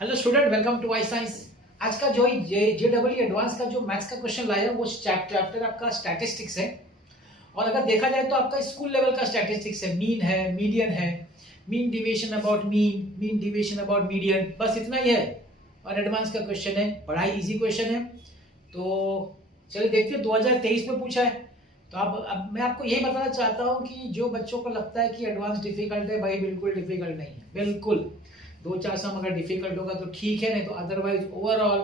Hello student, welcome to I science. आज का जो JEE एडवांस का जो मैथ्स का क्वेश्चन लाया है वो चैप्टर आपका स्टैटिस्टिक्स है। और अगर देखा जाए तो आपका स्कूल लेवल का स्टैटिस्टिक्स है, मीन है, मीडियन है, mean deviation about mean deviation about median, बस इतना ही है। और एडवांस का क्वेश्चन है, बड़ा ही इजी क्वेश्चन है। तो चलिए देखते हैं, 2023 में पूछा है। तो अब मैं आपको यही बताना चाहता हूँ कि जो बच्चों को लगता है कि एडवांस डिफिकल्ट है, भाई बिल्कुल डिफिकल्ट नहीं है, बिल्कुल। दो चार सम अगर डिफिकल्ट होगा तो ठीक है, नहीं तो अदरवाइज ओवरऑल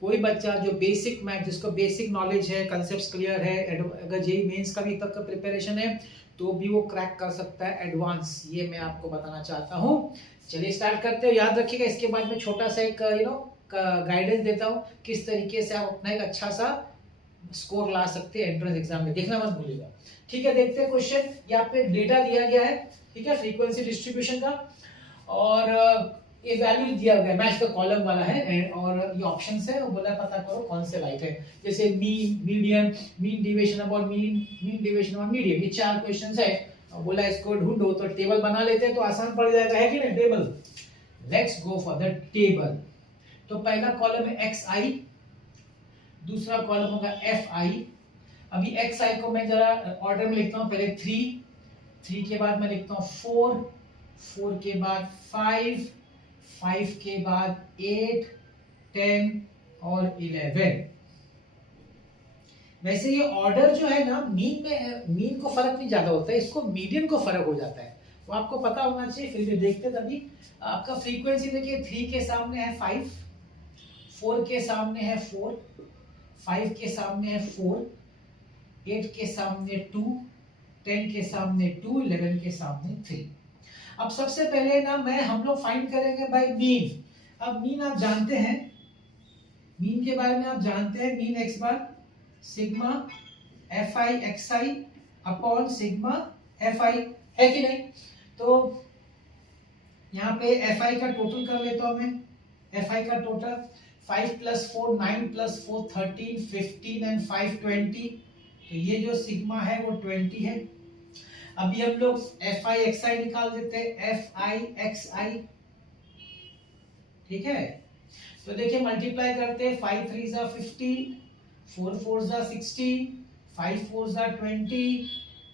कोई बच्चा जो बेसिक मैथ, जिसको बेसिक नॉलेज है, कंसेप्ट्स क्लियर है, अगर जेई मेंस का भी तक का प्रिपरेशन है तो भी वो क्रैक कर सकता है एडवांस। ये मैं आपको बताना चाहता हूँ। चलिए स्टार्ट करते हो। याद रखिएगा, इसके बाद में छोटा सा एक गाइडेंस देता हूँ किस तरीके से आप अपना एक अच्छा सा स्कोर ला सकते हैं एंट्रेंस एग्जाम में, देखना मत भूलिएगा। ठीक है, देखते हैं क्वेश्चन। यहाँ पे डेटा दिया गया है, ठीक है, फ्रीक्वेंसी डिस्ट्रीब्यूशन का, और ये वैल्यू दिया गया है, मैच द कॉलम वाला है, और ये ऑप्शंस है, वो बोला पता करो कौन से राइट है। जैसे mean, median, mean deviation about mean deviation about median, ये चार क्वेश्चंस है। और बोला इसको ढूंढो, तो टेबल बना लेते हैं तो आसान पड़ जाएगा, है कि नहीं। Table, let's go for the table. तो पहला कॉलम है xi, दूसरा कॉलम होगा fi। अभी xi को मैं जरा ऑर्डर में लिखता हूँ, पहले 3 के बाद मैं लिखता हूँ 4 के बाद 5 के बाद 8, 10 और 11। वैसे ये ऑर्डर जो है ना, मीन को फर्क नहीं ज्यादा होता है, इसको मीडियन को फर्क हो जाता है, वो आपको पता होना चाहिए। फिर भी देखते तभी। आपका फ्रीक्वेंसी देखिए, 3 के सामने है 5, 4 के सामने है 4, 5 के सामने है 4, 8 के सामने 2, 10 के सामने 2, 11 के सामने 3। अब सबसे पहले ना हम लोग फाइंड करेंगे बाय मीन। अब मीन आप जानते हैं, मीन के बारे में आप जानते हैं, mean x bar sigma fi xi upon sigma fi, है कि नहीं। तो यहाँ पे fi का टोटल कर लेता हूं मैं। fi का टोटल 5 + 4 9 + 4 13 15 एंड 5 20। तो ये जो सिग्मा है वो 20 है। अभी हम लोग fi xi निकाल देते हैं, fi xi, ठीक है। तो देखिए मल्टीप्लाई करते हैं, 5 3 * 15, 4 4 * 16, 5 4 * 20,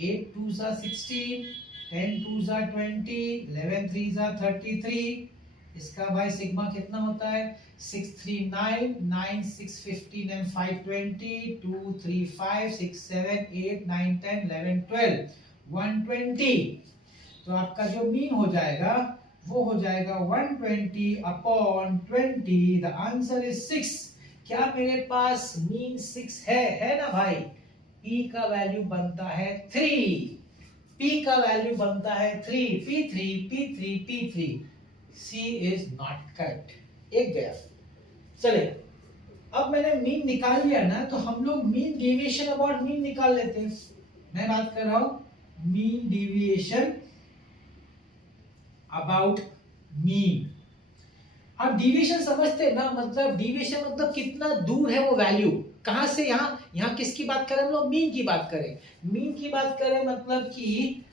8 2 * 16, 10 2 * 20, 11 3 * 33। इसका भाई सिग्मा कितना होता है, 6 3 9 9 6 15 एंड 5 20, 2 3 5 6 7 8 9 10 11 12, 120। तो आपका जो मीन हो जाएगा वो हो जाएगा 120 अपॉन 20। The answer is 6। क्या मेरे पास मीन 6 है ना भाई। P का वैल्यू बनता है 3, P का वैल्यू बनता है 3, P3। C is not correct. एक गया। चले, अब मैंने मीन निकाल लिया ना, तो हम लोग मीन डेविएशन अबाउट मीन निकाल लेते हैं। मैं बात कर रहा हूं मीन डेविएशन अबाउट मीन। आप डिविएशन समझते हैं ना, मतलब डिविएशन मतलब कितना दूर है वो वैल्यू, कहां से यहाँ किसकी बात करें हम लोग, मीन की बात करें। मीन की बात करें मतलब कि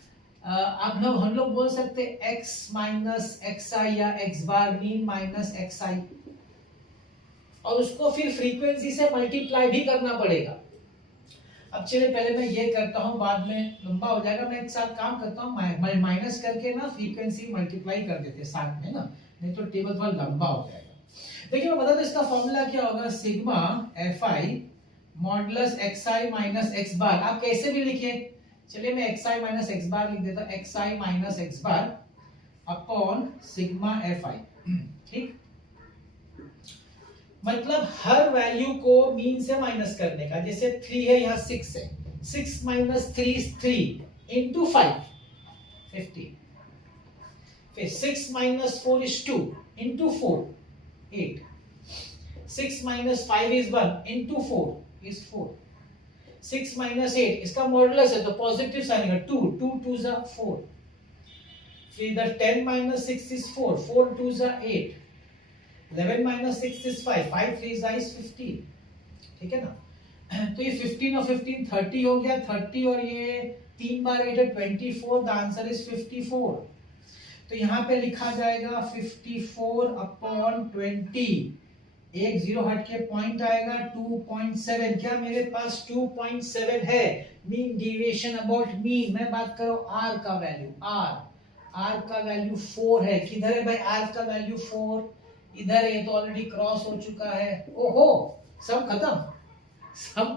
हम लोग बोल सकते हैं x माइनस xi या x बार मीन माइनस xi, और उसको फिर फ्रीक्वेंसी से मल्टीप्लाई भी करना पड़ेगा। अब चलिए पहले मैं ये करता हूं, बाद में लंबा हो जाएगा। मैं एक साथ काम करता हूं, माइनस करके ना फ्रीक्वेंसी मल्टीप्लाई कर देते हैं साथ में ना, नहीं तो टेबल थोड़ा लंबा हो जाएगा। देखिए मैं बता दूं इसका फॉर्मूला क्या होगा, sigma fi modulus xi minus x बार। आप कैसे भी लिखिए, चलिए मैं xi माइनस x बार लिख देता हूं, xi minus x bar upon sigma fi, ठीक। मतलब हर वैल्यू को मीन से माइनस करने का। जैसे 3 है, यहाँ 6 है, 6 माइनस 3 is 3 into 5 50। फिर 6 minus 4 is 2 into 4 8। 6 minus 5 is 1 into 4 is 4। 6 minus 8 इसका मॉडुलस है तो पॉजिटिव साइन है, 2 2 2 जा 4। फिर इधर 10 माइनस 6 is 4, 4 2 जा 8। 11 minus 6 is 5, 5 3 is 15, ठीक है ना। तो ये 15 और 15 30 हो गया, 30 और ये 3 बार 8 है 24। The answer is 54। तो तो यहाँ पे लिखा जाएगा 54/20, एक जीरो हट के पॉइंट आएगा 2.7। क्या मेरे पास 2.7 है? Mean deviation about mean. मैं बात कर रहा हूँ आर का वैल्यू, आर का वैल्यू 4 है। किधर है भाई आर का वैल्यू 4? इधर है, तो ऑलरेडी क्रॉस हो चुका है। ओहो, सब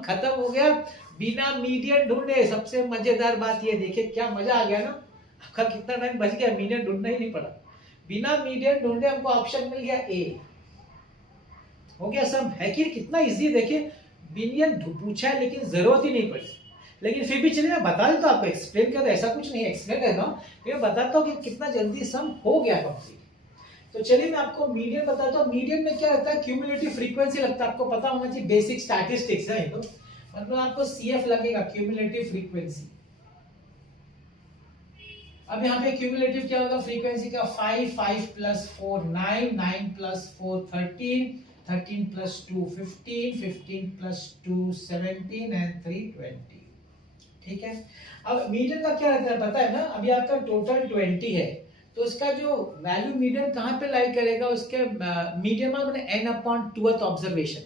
खत्म हो गया बिना मीडियन ढूंढे। सबसे मजेदार बात ये देखिए, क्या मजा आ गया ना, आपका कितना टाइम बच गया, मीडियन ढूंढना ही नहीं पड़ा। बिना मीडियन ढूंढे हमको ऑप्शन मिल गया ए, हो गया सब। है कि कितना इजी, देखिए मीडियन पूछा है लेकिन जरूरत ही नहीं पड़ी। लेकिन फिर भी चलिए मैं बता देता हूँ आपको, एक्सप्लेन कर, ऐसा कुछ नहीं एक्सप्लेन कर रहा हूँ, मैं बताता हूँ कि कितना जल्दी सम हो गया कंप्लीट। तो चलिए मैं आपको मीडियन बताता हूँ। मीडियन में क्या रहता है? क्यूमुलेटिव फ्रीक्वेंसी लगता है, आपको पता होना चाहिए, बेसिक स्टैटिस्टिक्स है। तो मतलब आपको सीएफ लगेगा, क्यूमुलेटिव फ्रीक्वेंसी। अब यहाँ पे क्यूमुलेटिव क्या होगा फ्रीक्वेंसी का? 5, 5 + 4 9, 9 + 4 13, 13 + 2 15, 15 + 2 17 एंड 3 20। ठीक है। अब मीडियन का क्या रहता है पता है ना? अभी आपका टोटल 20 है, तो इसका जो वैल्यू मीडियन कहाँ पे लाई करेगा? उसके मीडियन में n/2th ऑब्जर्वेशन।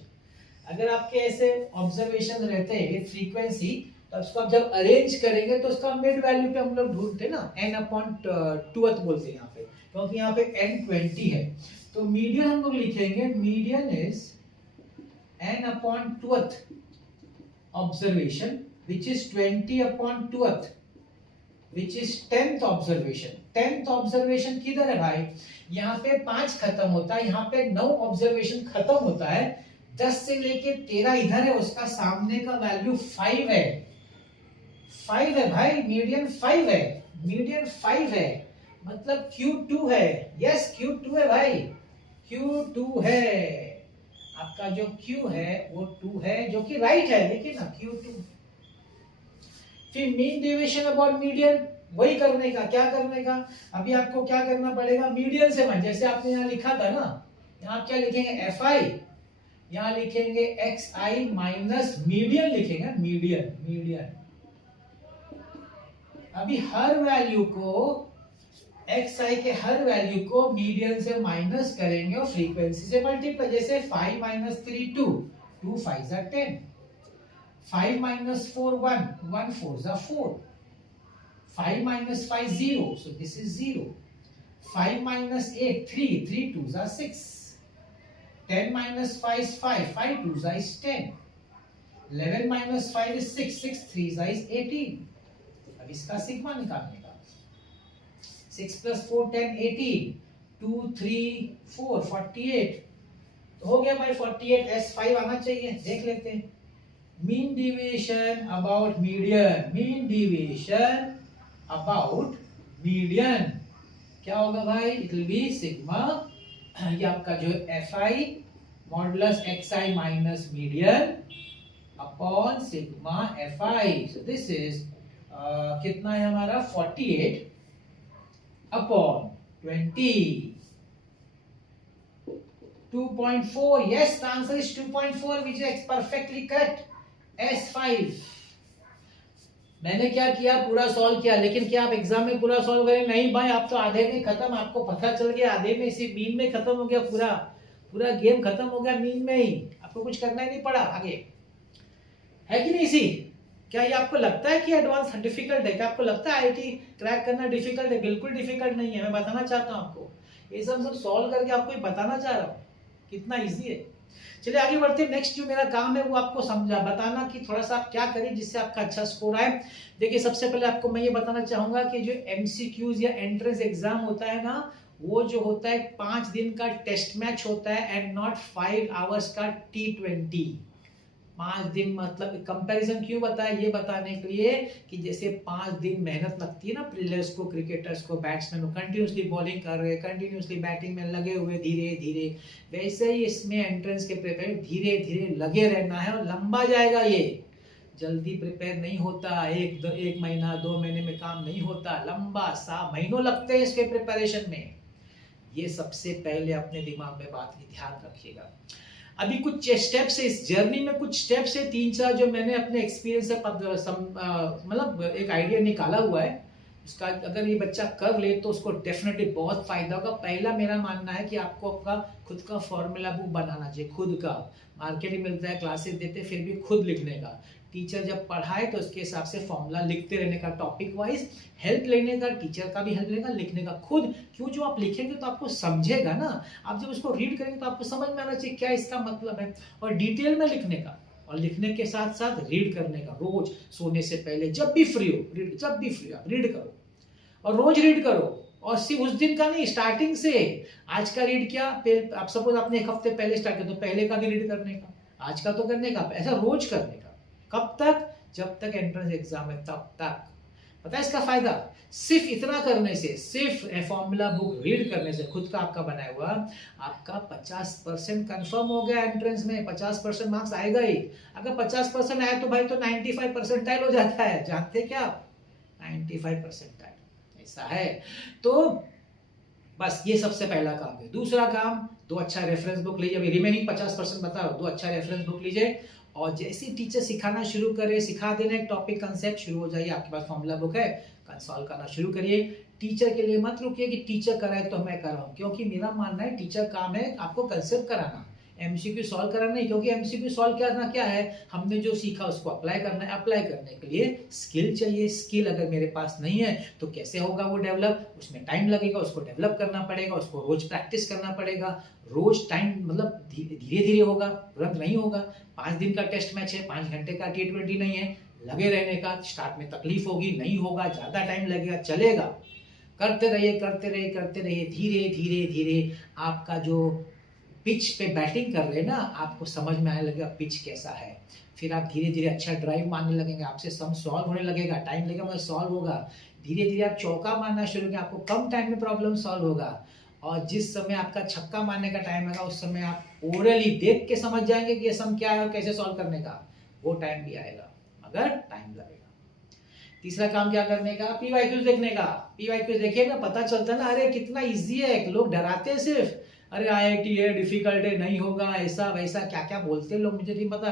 अगर आपके ऐसे ऑब्जर्वेशन रहते हैं फ्रीक्वेंसी, तो उसको आप जब अरेंज करेंगे तो उसका मिड वैल्यू पे हम लोग ढूंढते ना, n/2th बोलते हैं यहाँ पे, क्योंकि यहाँ पे n 20 है। तो मीडियन हम लोग लिखेंगे, median is n/2th observation which is 20/2th which is 10th observation. 10th observation किधर है भाई? यहाँ पे 5 खत्म होता है, यहाँ पे 9 ऑब्जर्वेशन खत्म होता है, 10 से लेके 13 इधर है, उसका सामने का वैल्यू 5 है। 5 है भाई, मीडियन 5 है, मीडियन 5 है, मतलब Q2 है। यस Q2 है भाई, Q2 है। आपका जो Q है वो 2 है, जो कि राइट है, देखिए ना Q2। फिर मीन डेविएशन अबाउट मीडियन, वही करने का, क्या करने का? अभी आपको क्या करना पड़ेगा? मीडियन से मन, जैसे आपने यहाँ लिखा था ना, यहाँ क्या लिखेंगे? fi, यहाँ लिखेंगे xi माइनस मीडियन लिखेंगे, मीडियन। अभी हर वैल्यू को, xi के हर वैल्यू को मीडियन से माइनस करेंगे और फ्रीक्वेंसी से मल्टीप्लाई। जैसे 5 - 3 2, 2 5 are 10, 5 - 4 1, 1 4 are 4, 5 - 5 0, so this is 0, 5 - 8 3, 3 2s are 6, 10 - 5 is 5, 5 2s are 10, 11 - 5 is 6, 6 3s are 18। अब इसका सिग्मा निकालने का, 6 + 4 10 18, 2 3 4 48, तो हो गया भाई 48। S5 आना चाहिए, देख लेते हैं। Mean deviation about median, mean deviation about median क्या होगा भाई? इट विल बी सिग्मा, ये आपका जो fi modulus xi minus median upon sigma fi। So this is कितना है हमारा? 48 upon 20, 2.4। yes, the answer is 2.4 which is perfectly correct। S5 मैंने क्या किया? पूरा सॉल्व किया, लेकिन क्या आप एग्जाम में पूरा सॉल्व करें? नहीं भाई, आप तो आधे में खत्म, आपको पता चल गया आधे में, इसी मीन में खत्म हो गया, पूरा गेम खत्म हो गया मीन में ही, आपको कुछ करना ही नहीं पड़ा आगे, है कि नहीं? इसी क्या ये आपको लगता है कि एडवांस डिफिकल्ट है? क्या आपको लगता है आईआईटी क्रैक करना डिफिकल्ट है? बिल्कुल डिफिकल्ट नहीं है। मैं बताना चाहता हूँ आपको, ये सब सॉल्व करके आपको बताना चाह रहा हूँ कितना इजी है। चलिए आगे बढ़ते हैं। नेक्स्ट जो मेरा काम है वो आपको समझा बताना कि थोड़ा सा आप क्या करें जिससे आपका अच्छा स्कोर आए। देखिए सबसे पहले आपको मैं ये बताना चाहूंगा कि जो एमसीक्यूज या एंट्रेंस एग्जाम होता है ना, वो जो होता है 5 दिन का टेस्ट मैच होता है एंड नॉट 5 आवर्स का T20। 5 दिन मतलब कंपैरिजन क्यों बताया? ये बताने के लिए कि जैसे 5 दिन मेहनत लगती है ना प्लेयर्स को, क्रिकेटर्स को, बैट्समैन को, कंटिन्यूसली बॉलिंग कर रहे, कंटिन्यूसली बैटिंग में लगे हुए धीरे धीरे, वैसे ही इसमें एंट्रेंस के प्रिपेयर धीरे धीरे लगे रहना है और लंबा जाएगा। ये जल्दी प्रिपेयर नहीं होता, एक महीना 2 महीने में काम नहीं होता, लंबा सा महीनों लगते हैं इसके प्रिपरेशन में। ये सबसे पहले अपने दिमाग में बात की ध्यान रखिएगा। अभी कुछ स्टेप्स है इस जर्नी में, कुछ स्टेप्स है 3-4 जो मैंने अपने एक्सपीरियंस से मतलब एक आइडिया निकाला हुआ है, उसका अगर ये बच्चा कर ले तो उसको डेफिनेटली बहुत फायदा होगा। पहला मेरा मानना है कि आपको आपका खुद का फॉर्मूला बुक बनाना चाहिए, खुद का। मार्केट में मिलता है, क्लासेस देते, फिर भी खुद लिखने का। टीचर जब पढ़ाए तो उसके हिसाब से फॉर्मूला लिखते रहने का, टॉपिक वाइज हेल्प लेने का, टीचर का भी हेल्प लेने का, लिखने का खुद। क्यों, जो आप लिखेंगे तो आपको समझेगा ना, आप जब उसको रीड करेंगे तो आपको समझ में आना चाहिए क्या इसका मतलब है, और डिटेल में लिखने का। और लिखने के साथ साथ रीड करने का, रोज सोने से पहले जब भी फ्री हो रीड, जब भी फ्री हो आप रीड करो, और रोज रीड करो। और सिर्फ उस दिन का नहीं, स्टार्टिंग से। आज का रीड किया, फिर आप सपोज आपने एक हफ्ते पहले स्टार्ट किया तो पहले का भी रीड करने का, आज का तो करने का, ऐसा रोज करने का। कब तक, जब तक एंट्रेंस एग्जाम है तब तक। पता है इसका फायदा, सिर्फ इतना करने से, सिर्फ फॉर्मूला बुक रीड करने से, खुद का आपका बनाया हुआ, आपका 50% कंफर्म हो गया एंट्रेंस में। 50% मार्क्स आएगा ही। अगर 50% आए तो भाई तो 95 परसेंटाइल हो जाता है, जानते क्या, 95 परसेंटाइल ऐसा है। तो बस ये सबसे पहला काम है। दूसरा काम, दो अच्छा रेफरेंस बुक लीजिए। अभी रिमेनिंग 50% बता रहा हूं, दो अच्छा रेफरेंस बुक लीजिए, और जैसे टीचर सिखाना शुरू करे, सिखा देना एक टॉपिक कंसेप्ट, शुरू हो जाइए। आपके पास फॉर्मूला बुक है, कंसोल्व करना शुरू करिए। टीचर के लिए मत रुकिए कि टीचर कराए तो मैं कर रहा हूँ, क्योंकि मेरा मानना है टीचर काम है आपको कंसेप्ट कराना, एमसीक्यू सॉल्व कराना नहीं। क्योंकि एमसीक्यू सॉल्व करना क्या है, हमने जो सीखा उसको अप्लाई करना है। अप्लाई करने के लिए स्किल चाहिए। स्किल अगर मेरे पास नहीं है तो कैसे होगा वो डेवलप, उसमें टाइम लगेगा, उसको डेवलप करना पड़ेगा, उसको रोज प्रैक्टिस करना पड़ेगा। रोज टाइम मतलब धीरे धीरे होगा, तुरंत नहीं होगा। 5 दिन का टेस्ट मैच है, 5 घंटे का T20 नहीं है, लगे रहने का। स्टार्ट में तकलीफ होगी, नहीं होगा, ज्यादा टाइम लगेगा, चलेगा। करते रहिए करते रहिए करते रहिए, धीरे धीरे धीरे आपका जो पिच पे बैटिंग कर रहे ना, आपको समझ में आने लगेगा पिच कैसा है। फिर आप धीरे धीरे अच्छा ड्राइव मारने लगेंगे, आपसे सम सॉल्व होने लगेगा, टाइम लगेगा मगर सॉल्व होगा। धीरे धीरे आप चौका मारना शुरू करेंगे, आपको कम टाइम में प्रॉब्लम सॉल्व होगा। और जिस समय आपका छक्का मारने का टाइम होगा उस समय आप ओरली देख के समझ जाएंगे कि ये सम क्या है और कैसे सॉल्व करने का। वो टाइम भी आएगा मगर टाइम लगेगा। तीसरा काम क्या करने का, पीवाईक्यूज देखने का। पीवाईक्यूज देखिए ना, पता चलता है ना, अरे कितना इजी है। लोग डराते हैं सिर्फ, अरे आईआईटी है, डिफिकल्ट है, नहीं होगा, ऐसा वैसा क्या क्या बोलते हैं लोग, मुझे नहीं पता।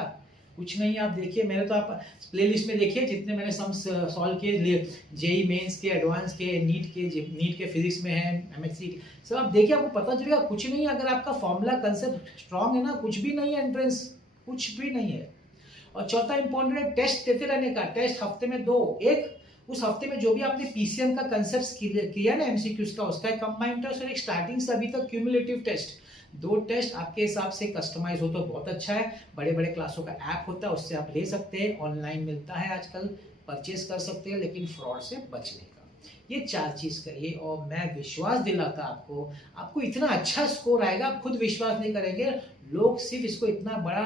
कुछ नहीं, आप देखिए मेरे तो, आप प्लेलिस्ट में देखिए जितने मैंने सम सॉल्व किए, जेई मेंस के, एडवांस के, नीट के फिजिक्स में है, एमएससी सब आप देखिए, आपको पता चलेगा कुछ नहीं। अगर आपका फॉर्मूला कंसेप्ट स्ट्रांग है ना, कुछ भी नहीं है एंट्रेंस, कुछ भी नहीं है। और चौथा इंपॉर्टेंट है टेस्ट देते रहने का। टेस्ट हफ्ते में 2, एक उस हफ्ते में जो भी आपने पीसीएम का कंसेप्ट किया ना, एमसीक्यूज का, उसका एक कंबाइंड टेस्ट और एक स्टार्टिंग से अभी तक क्यूमुलेटिव टेस्ट। 2 टेस्ट आपके हिसाब से कस्टमाइज हो तो बहुत अच्छा है। बड़े बड़े क्लासों का ऐप होता है, उससे आप ले सकते हैं, ऑनलाइन मिलता है आजकल, परचेज कर सकते हैं, लेकिन फ्रॉड से बचने का ये 4 चीज करिए। और मैं विश्वास दिलाता आपको इतना अच्छा स्कोर आएगा, आप खुद विश्वास नहीं करेंगे। लोग सिर्फ इसको इतना बड़ा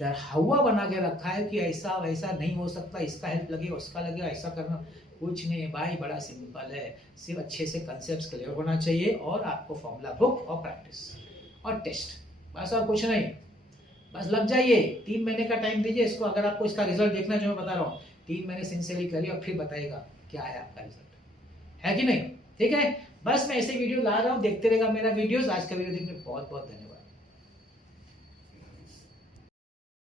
डरावा बना के रखा है कि ऐसा वैसा नहीं हो सकता, इसका हेल्प लगेगा, उसका लगेगा, ऐसा करना। कुछ नहीं है भाई, बड़ा सिंपल है। सिर्फ अच्छे से कंसेप्ट क्लियर होना चाहिए, और आपको फॉर्मूला बुक और प्रैक्टिस और टेस्ट, बस और कुछ नहीं। बस लग जाइए, 3 महीने का टाइम दीजिए इसको। अगर आपको इसका रिजल्ट देखना जो मैं बता रहा हूँ, 3 महीने सिंसियरली करिए और फिर बताइएगा क्या है आपका रिजल्ट, है कि नहीं। ठीक है, बस मैं ऐसे वीडियो ला रहा हूँ, देखते रहेगा मेरा वीडियोस। आज का वीडियो देखने बहुत बहुत धन्यवाद।